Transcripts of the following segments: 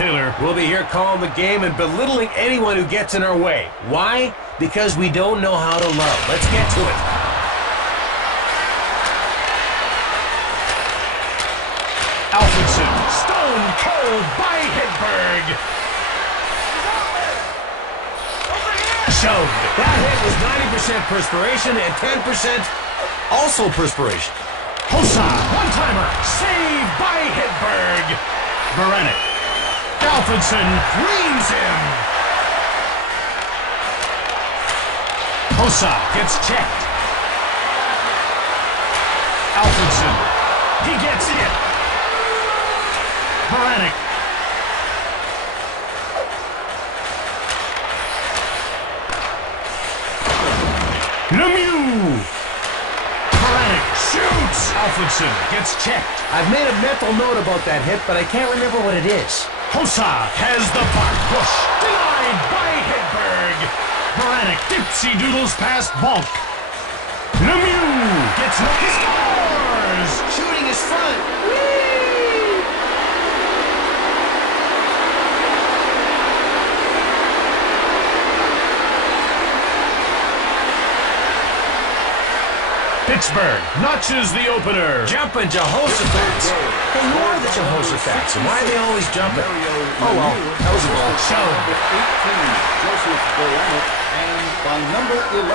Taylor. We'll be here calling the game and belittling anyone who gets in our way. Why? Because we don't know how to love. Let's get to it. Alfredson, stone cold by Hedberg. Showed. That hit was 90% perspiration and 10% also perspiration. Hossa, one-timer, saved by Hedberg. Beranek. Alfredson greens him. Hossa gets checked. Alfredson, he gets it. Beranek. Lemieux. Beranek shoots. Alfredson gets checked. I've made a mental note about that hit, but I can't remember what it is. Hossa has the puck. Push. Denied by Hedberg. Beranek dipsy doodles past Bulk. Lemieux gets no. He scores. Shooting is fun. Pittsburgh notches the opener. Jumping Jehoshaphat. Hey, who are the Jehoshaphat? And why are they always jumping? Oh, well, that was a goal. Show. 18, Joseph Beranek, and by number 11,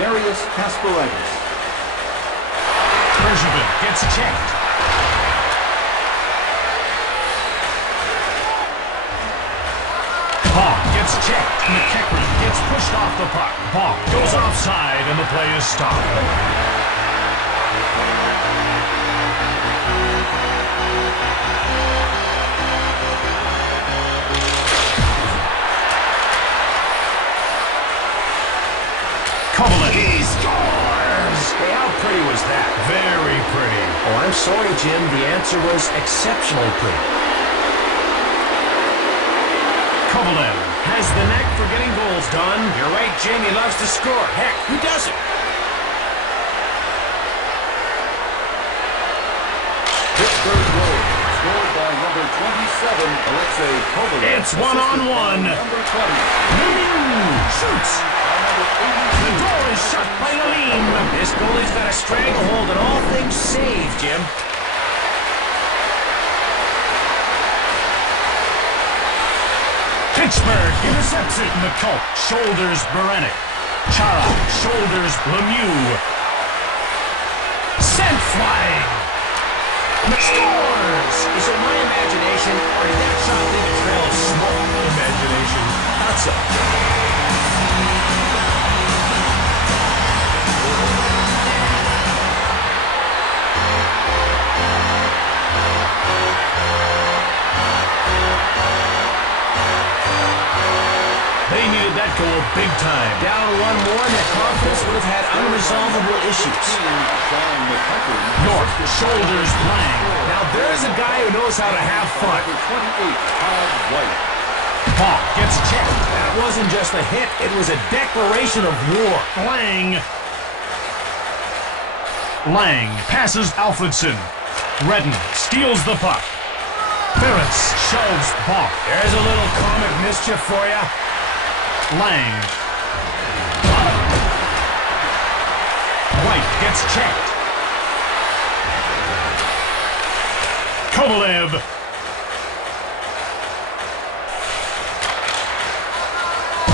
Darius Kasparaitis. Bergevin gets checked. Ball gets checked. McEachran gets pushed off the puck. Ball goes offside and the play is stopped. He scores! Hey, how pretty was that? Very pretty. Oh, I'm sorry, Jim. The answer was exceptionally pretty. Kovalev has the knack for getting goals done. You're right, Jim. He loves to score. Heck, who doesn't? Pittsburgh goal, scored by number 27, Alexei Kovalev. It's one-on-one. Number 20. Lemieux shoots. The door is shut by Aleem. This goalie's got a stranglehold on all things saved, Jim. Pittsburgh intercepts it. McCulloch shoulders Beranek. Chara shoulders Lemieux. Sent flying. Scores! Is it my imagination, or did that shot leave a trail of smoke? Imagination. Thought so. They needed that goal big time. Down one more, and their confidence would have had unresolvable issues. York shoulders Lang. Now there's a guy who knows how to have fun. Number 28, Todd White. Ball gets checked. That wasn't just a hit, it was a declaration of war. Lang. Lang passes Alfredson. Redden steals the puck. Ferris shoves Ball. There's a little comic mischief for you. Lang. White gets checked. Kovalev.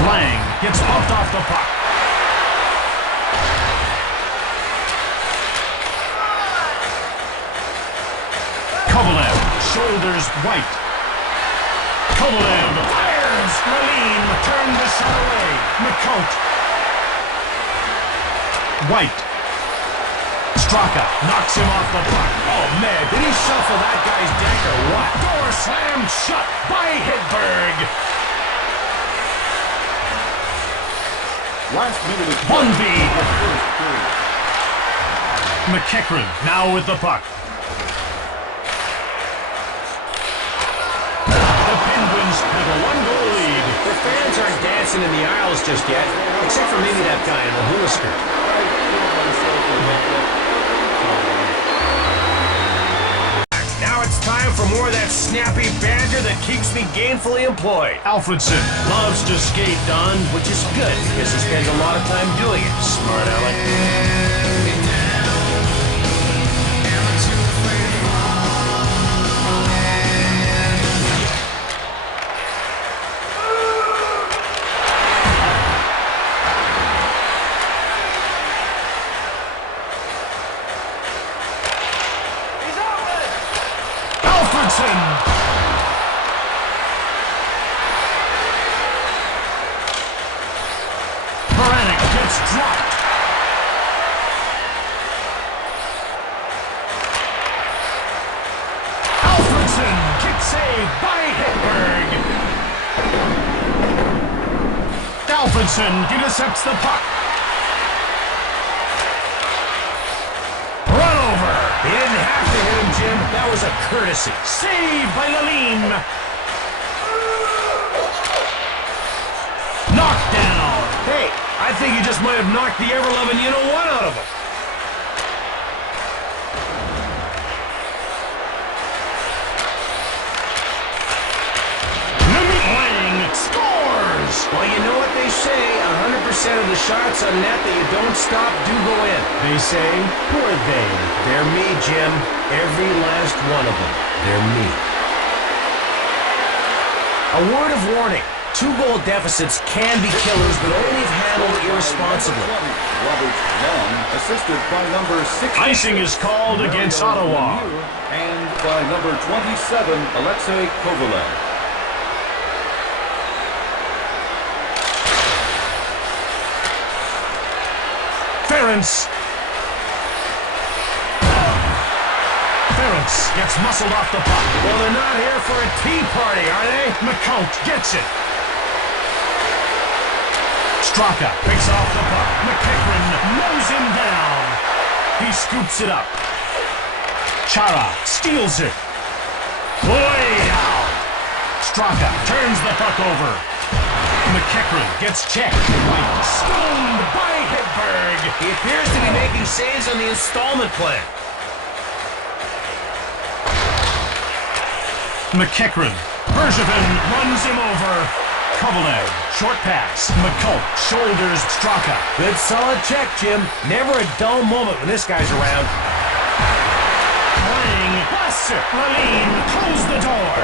Lang gets bumped off the puck. Kovalev shoulders White. Kovalev fires. Aleem turned the shot away. McCulloch. White. Straka knocks him off the puck. Oh man, did he shuffle that guy's deck or what? Door slammed shut by Hedberg. Last minute of 1v. the first period. McEachran now with the puck. The Penguins have a one-goal lead. The fans aren't dancing in the aisles just yet, except for maybe that guy in the hula skirt. Now it's time for more of that snappy banter that keeps me gainfully employed. Alfredson loves to skate, Don. Which is good, because he spends a lot of time doing it. Smart aleck. Dropped. Alfredson, kick save by Hedberg. Alfredson intercepts the puck. Run over. He didn't have to hit him, Jim. That was a courtesy. Save by Lalime. Knockdown. Hey, I think you just might have knocked the ever-loving you-know-what out of him. Lang scores! Well, you know what they say, 100% of the shots on net that you don't stop do go in. They say, who are they? They're me, Jim. Every last one of them. They're me. A word of warning. 2-goal deficits can be killers, but only if handled irresponsibly. Robert's long, assisted by number 6. Icing is called against Ottawa. And by number 27, Alexei Kovalev. Ference gets muscled off the puck. Well, they're not here for a tea party, are they? McCount gets it. Straka picks off the puck. McEachran mows him down. He scoops it up. Chara steals it. Way out. Straka turns the puck over. McEachran gets checked. White stoned by Hedberg. He appears to be making saves on the installment plan. McEachran. Bergevin runs him over. Kovalev, short pass. McCulp shoulders Straka. Good solid check, Jim. Never a dull moment when this guy's around. Lang, buster. Lalime, close the door.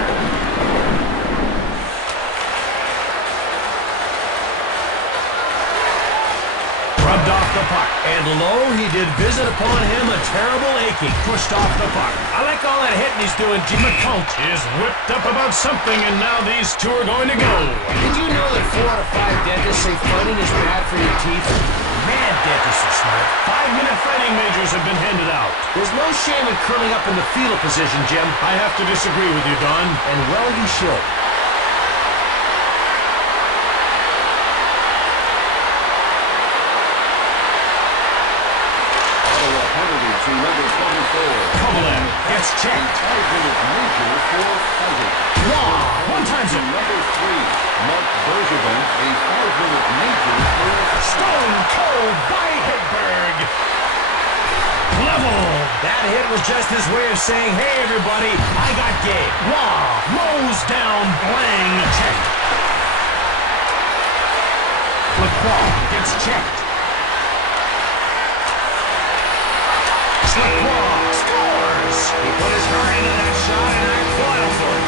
Rubbed off the puck. And lo, he did visit upon him a terrible aching. Pushed off the puck. I like all that hitting he's doing, Jim. McCount is whipped up about something, and now these two are going to go. Did you know that 4 out of 5 dentists say fighting is bad for your teeth? Man, dentists are smart. 5-minute fighting majors have been handed out. There's no shame in curling up in the fetal position, Jim. I have to disagree with you, Don. And well, you should. To number 24. Kovalev gets checked. 5-minute major for fighting. Wow, one times it. Number 3, Mark Bergevin, a 5-minute major for Stone cold by Hedberg. Level. That hit was just his way of saying, hey, everybody, I got game. Wow, mows down Lang. Checked. Lacroix gets checked. Lacroix scores! He put his heart into that shot, and I applaud him for it.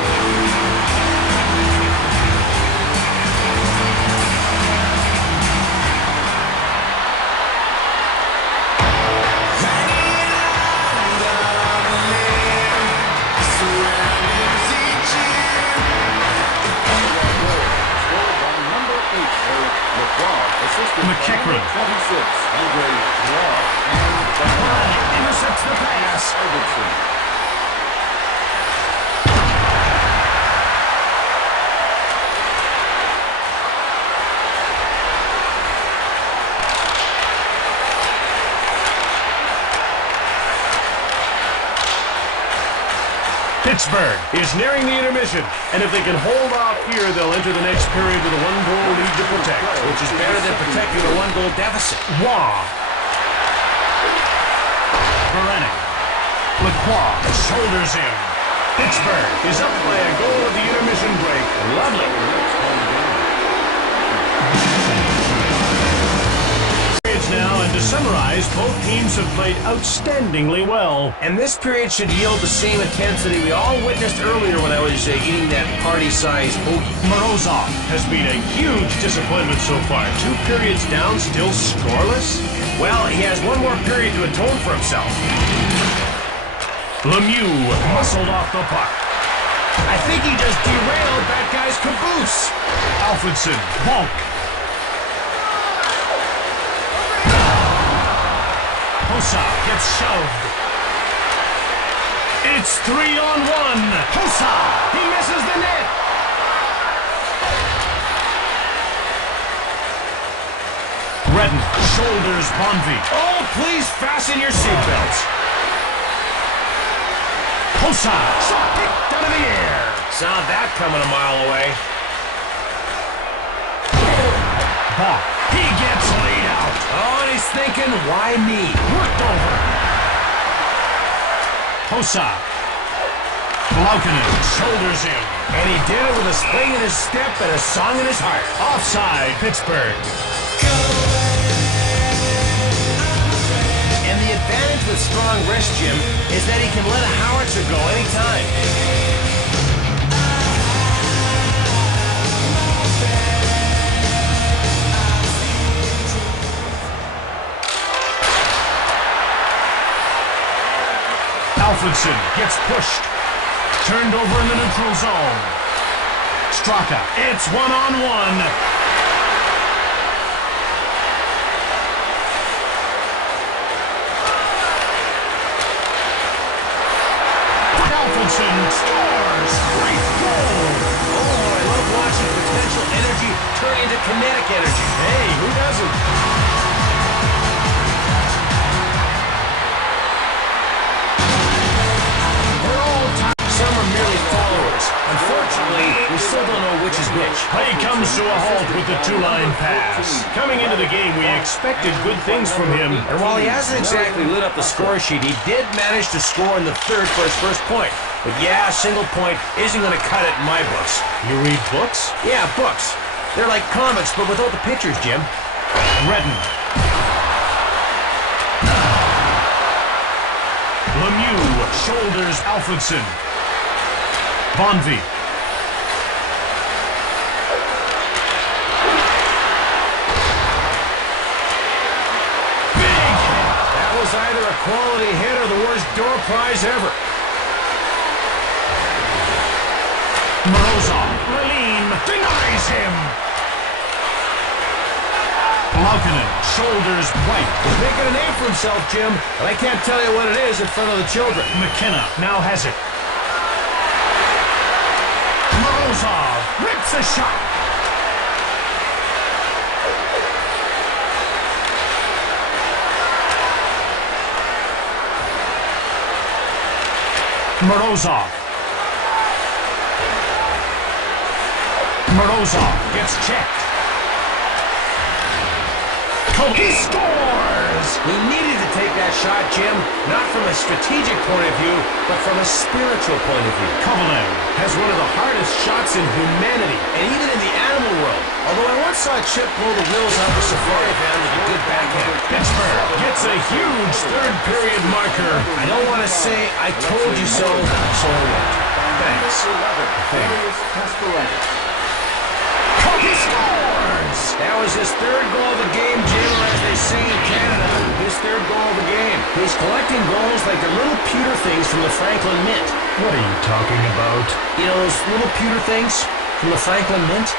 McEachran. 26, Andre Roy, and Intercepts the pass. Albertson. Pittsburgh is nearing the intermission, and if they can hold off here, they'll enter the next period with a 1-goal lead to protect. Which is better than protecting a 1-goal deficit. Waugh. Berenic. Lacroix shoulders him. Pittsburgh is up by a goal at the intermission break. Lovely. Now, and to summarize, both teams have played outstandingly well. And this period should yield the same intensity we all witnessed earlier when I was eating that party-sized hoagie. Morozov has been a huge disappointment so far. 2 periods down, still scoreless? Well, he has one more period to atone for himself. Lemieux muscled off the puck. I think he just derailed that guy's caboose. Alfredson, bonk. Hossa gets shoved. It's 3-on-1. Hossa! He misses the net. Redden shoulders Bonvi. Oh, please fasten your seatbelts. Hossa! Shot kicked out of the air. Saw that coming a mile away. Bach. He gets laid out. Oh, and he's thinking, why me? Worked over. Hossa. Laukinen shoulders him. And he did it with a spring in his step and a song in his heart. Offside, Pittsburgh. And the advantage with strong wrist, Jim, is that he can let a howitzer go anytime. Alfredson gets pushed. Turned over in the neutral zone. Straka. It's 1-on-1. Alfredson scores. Great goal. Oh, I love watching potential energy turn into kinetic energy. Hey, who doesn't? Some are merely followers. Unfortunately, we still don't know which is which. Play comes to a halt with the 2-line pass. Coming into the game, we expected good things from him. And while he hasn't exactly lit up the score sheet, he did manage to score in the third for his first point. But yeah, a single point isn't going to cut it in my books. You read books? Yeah, books. They're like comics, but without the pictures, Jim. Redden. Lemieux shoulders Alfredson. Bonvi. Big! That was either a quality hit or the worst door prize ever. Morozov. Ralim denies him. Laukinen shoulders White. He's making a name for himself, Jim, but I can't tell you what it is in front of the children. McKenna now has it. Morozov rips a shot. Morozov. Morozov gets checked. He scores! He needed to take that shot, Jim, not from a strategic point of view, but from a spiritual point of view. Kovalev Has one of the hardest shots in humanity, and even in the animal world. Although I once saw Chip blow the wheels off a safari van with a good backhand. Pittsburgh gets a huge third-period marker. I don't want to say I told you so, so thanks. He scores! That was his third goal of the game, Jim, or as they say in Canada, his third goal of the game. He's collecting goals like the little pewter things from the Franklin Mint. What are you talking about? You know those little pewter things from the Franklin Mint?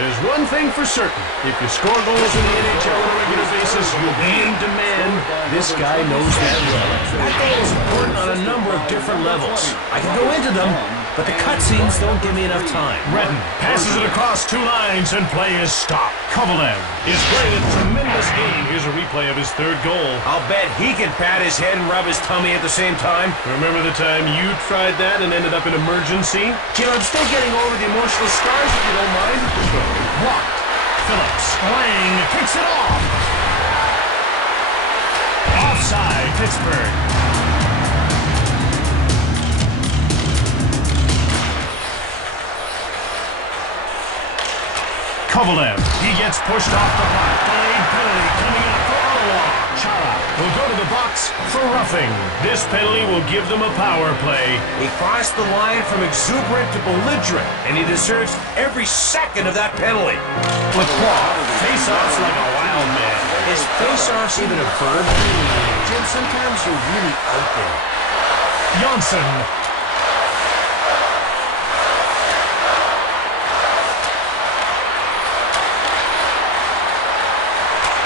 There's one thing for certain. If you score goals in the NHL on a regular basis, you'll be in demand. This guy knows that well. That goal is important on a number of different levels. I can go into them, but the cutscenes don't give me enough time. Redden passes it across 2 lines and play is stopped. Kovalev is playing a tremendous game. Here's a replay of his third goal. I'll bet he can pat his head and rub his tummy at the same time. Remember the time you tried that and ended up in emergency? Jim, I'm still getting over the emotional scars, if you don't mind. Blocked. Phillips. Lang takes it off. Offside, Pittsburgh. Kovalev, he gets pushed off the puck. Delayed penalty coming up for Ottawa. Chara will go to the box for roughing. This penalty will give them a power play. He crossed the line from exuberant to belligerent, and he deserves every second of that penalty. Lacroix face-offs like a wild man. Is face-offs even a verb? Jim, sometimes you're really out there. Janssen.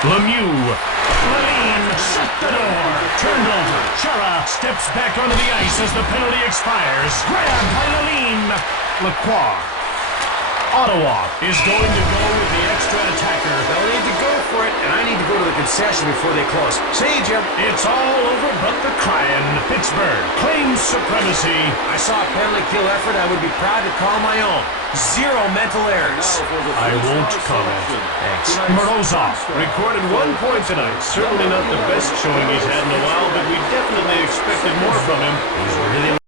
Lemieux. Lane shut the door. Turned over. Chara steps back onto the ice as the penalty expires. Grabbed by Lalime. Lacroix. Ottawa is going to go with the extra attacker. They'll need to go for it, and I need to go to the concession before they close. See you, Jim. It's all over but the crying. Pittsburgh claims supremacy. I saw a penalty kill effort I would be proud to call my own. Zero mental errors. I won't comment. Thanks. Morozov recorded 1 point tonight. Certainly not the best showing he's had in a while, but we definitely expected more from him. He's really